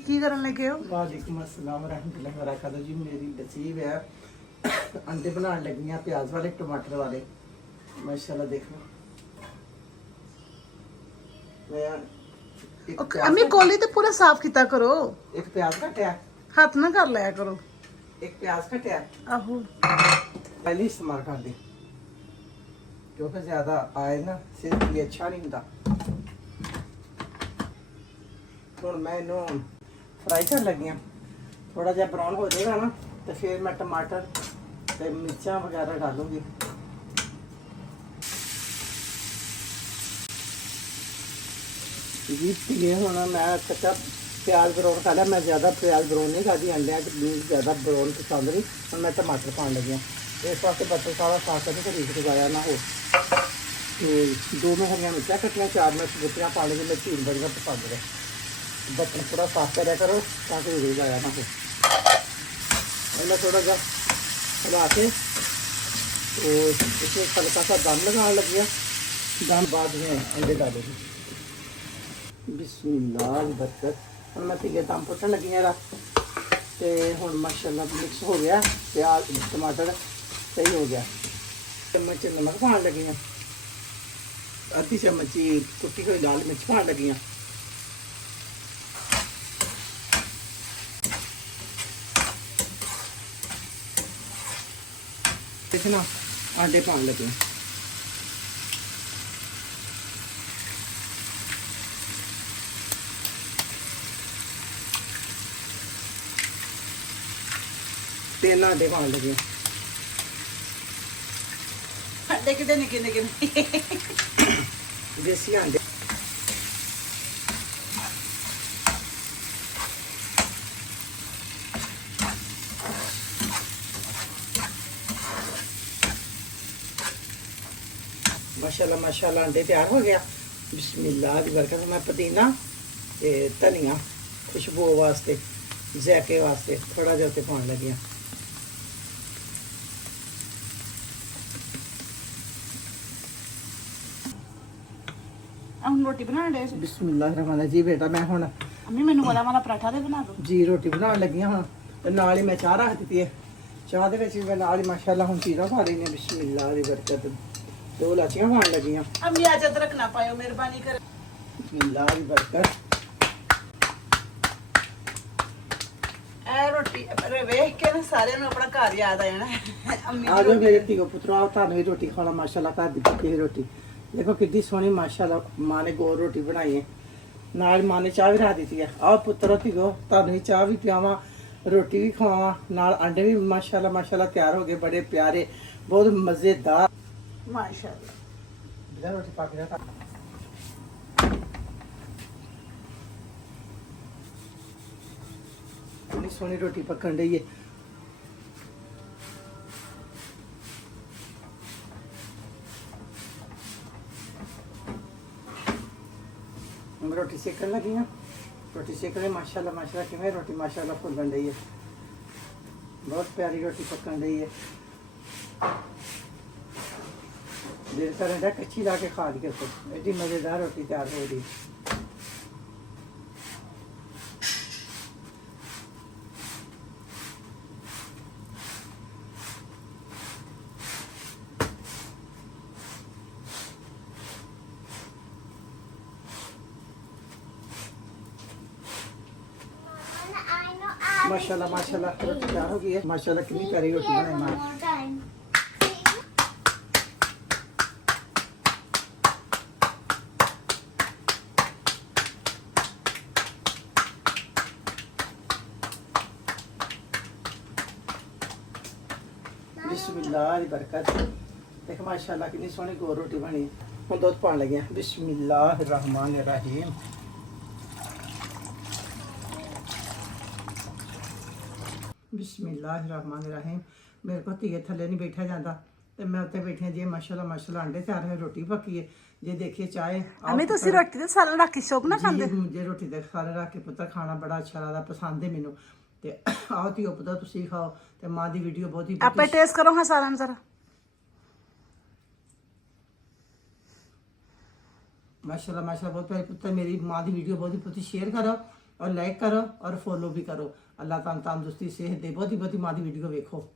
की करन लगे हो? वालेकुम अस्सलाम रहमतुल्लाहि व बरकातहू जी। मेरी नसीब है अंडे बनाने लगी हैं, प्याज वाले टमाटर वाले। माशाल्लाह देखो मैं एक अम्मी कोली तो पूरा साफ किता करो, एक प्याज कटिया, हाथ ना कर लिया करो। एक प्याज कटिया आहो पहले इस्तेमाल कर दी क्योंकि ज्यादा आए ना सेहत के लिए अच्छा नहीं होता। ਹੁਣ मैं ਇਹਨੂੰ फ्राई कर लगी हाँ, थोड़ा ਜਿਹਾ ब्राउन हो जाएगा ना तो फिर मैं टमाटर ਤੇ ਮਿਰਚਾਂ वगैरह डालूंगी। जी ये होना मैं कच्चा प्याज ब्राउन खा लिया, मैं ज़्यादा प्याज ब्राउन नहीं खाती, अंडे ज़्यादा ब्राउन पसंद नहीं। और मैं टमाटर पाने लगी हाँ, इस वास्ते बर्तन सारा साफ करके तो रीत लगाया ना हो। तो 2 में हरियाँ मिर्चा कटियाँ, 4 में गुत्तियाँ पा लेंगे, मैं चीन बड़ियाँ पसंद है। बर्तन पूरा साफ करा करो ताकि रीत लगाया ना हो। और मैं थोड़ा सा हिला के तो इसमें हल्का सा दम लगाने लग गया, दम बाद में अंडे डालेंगे। बिस्मिल्लाह बरकत। हम मैं तीखे दम पुट्टन लगी हैं तो हूँ माशाल्लाह मिक्स हो गया, प्याज टमाटर सही हो गया। चम्मच नमक पाने लगी हैं, आधी चम्मच कुटी हुई लाल मिर्च पाने लगी हैं। देखना आंडे पाने लगे हैं। तीन आंडे पाने लगे हैं। अंडे कितने निके निके देसी अंडे माशाल्लाह माशाल्लाह अंडे तैयार हो गया। बिस्मिल्लाह दी बरकत। मैं पुदीना ते धनिया खुशबू वास्ते जायके वास्ते थोड़ा जिहा उत्ते पाने लगी हाँ। हम रोटी बना रहे हैं। बिस्मिल्लाह रहमान जी बेटा मैं हुण अम्मी मैनू वाला वाला पराठा दे बना दो जी रोटी बनाने लगी हाँ। ते नाल ही मैं चाह रख दी है, चाह दे विच मैं नाल ही माशाल्लाह हुण चीज़ां पा रही ने। बिस्मिल्लाह दी बरकत। 2 लाचियां पाने लगी हाँ। अम्मी आज अदरक ना पायो मेहरबानी कर। बिस्मिल्लाह दी बरकत। ए रोटी अरे वेख के ना सारे में अपना घर याद आ जाना अम्मी आ जाओ मेरे धीओ पुत्रो, आओ थानू भी रोटी खाना। माशाल्लाह घर दी पक्की रोटी देखो कितनी सोहनी माशाल्लाह माँ ने गोल रोटी बनाई है, नाल माँ ने चाह भी रख दी है। आओ पुत्रो धीओ थानू भी चाह भी पियावां, रोटी भी खवावां, नाल अंडे भी माशाल्लाह माशाल्लाह तैयार हो गए, बड़े प्यारे बहुत मज़ेदार माशाल्लाह। रोटी पा के रखा। कितनी सोहनी रोटी पकन रही है। हम रोटी सेकन लगी हाँ, रोटी सेक रहे माशाल्लाह माशाल्लाह किमें रोटी माशाल्लाह फुलन रही है, बहुत प्यारी रोटी पकन रही है। दिल कर रहा कच्ची ला के खा लिया तो एडी मज़ेदार रोटी तैयार हो रही। माशाल्लाह माशाल्लाह रोटी तैयार हो गई है। माशाल्लाह कितनी प्यारी रोटी बनाई माँ। बिस्मिल्लाह दी बरकत। देख माशाल्लाह कितनी सोहनी गोल रोटी बनी। हम दुध पाने लगे हैं। बिस्मिल्लाह रहमान रहीम। बिस्मिल्लाह रहमान रहीम। मेरे को धीए थले नहीं बैठा जाता तो मैं उत्ते बैठी हाँ जी। माशाल्लाह माशाल्लाह अंडे तैयार है, रोटी पकी है जे देखिए चाहे। अम्मी तुसी रोटी ते सालन रख के शौक ना खांदे? मुझे रोटी दे सारे रख के पुत्र खाना बड़ा अच्छा लगता, पसंद है मैनू। ते आओ धीओ पुत्र तुसी खाओ ते माँ दी वीडियो बहुत ही आपे टेस्ट करो हाँ सालन जरा। माशाल्लाह माशाल्लाह बहुत प्यारे पुत्र। मेरी माँ की वीडियो बहुत ही शेयर करो ਔਰ ਲਾਈਕ ਕਰੋ ਔਰ ਫੋਲੋ ਵੀ ਕਰੋ। ਅੱਲਾਹ ਤੁਹਾਨੂੰ ਤੰਦਰੁਸਤੀ ਸਿਹਤ ਦੇ। ਬਹੁਤੀ ਬਹੁਤੀ ਮਾਂ ਦੀ ਵੀਡੀਓ ਵੇਖੋ।